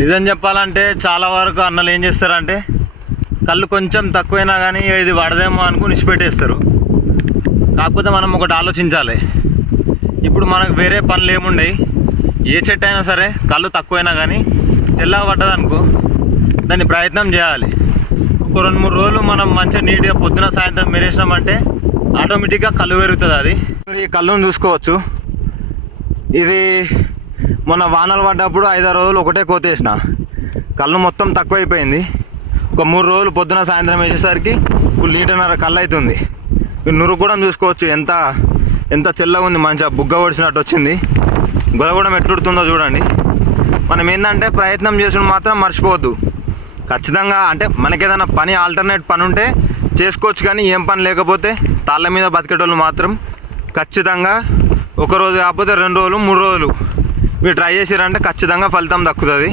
నిజం చెప్పాలంటే చాలా వరకు అన్నలు ఏం చేస్తారంటే కళ్ళు కొంచెం తక్కువైనా కానీ ఇది పడదేమో అనుకుని ఇచ్చిపెట్టేస్తారు. కాకపోతే మనం ఒకటి ఆలోచించాలి. ఇప్పుడు మనకు వేరే పనులు ఏముండయి, ఏ చెట్టు అయినా సరే కళ్ళు తక్కువైనా కానీ తెల్లగా పడ్డదనుకో దాన్ని ప్రయత్నం చేయాలి. ఒక 2-3 రోజులు మనం మంచిగా నీట్గా పొద్దున సాయంత్రం మెరేసినామంటే ఆటోమేటిక్గా కళ్ళు పెరుగుతుంది. అది ఈ కళ్ళును చూసుకోవచ్చు. ఇది మొన్న వానలు పడ్డప్పుడు 5-6 రోజులు ఒకటే కోతేసిన కళ్ళు మొత్తం తక్కువైపోయింది. ఒక 3 రోజులు పొద్దున సాయంత్రం వేసేసరికి లీటర్న్నర కళ్ళు అవుతుంది. మీరు నురుగు కూడా చూసుకోవచ్చు, ఎంత తెల్లగా ఉంది, మంచిగా బుగ్గ ఒడిచినట్టు వచ్చింది. గొల కూడా ఎట్లుడుతుందో చూడండి. మనం ఏంటంటే ప్రయత్నం చేసుకుని మాత్రం మర్చిపోవద్దు. ఖచ్చితంగా అంటే మనకేదైనా పని ఆల్టర్నేట్ పని ఉంటే చేసుకోవచ్చు, కానీ ఏం పని లేకపోతే తాళ్ళ మీద బతికేటోళ్ళు మాత్రం ఖచ్చితంగా 1 రోజు కాకపోతే 2 రోజులు 3 రోజులు మీరు ట్రై చేసారంటే ఖచ్చితంగా ఫలితం దక్కుతుంది.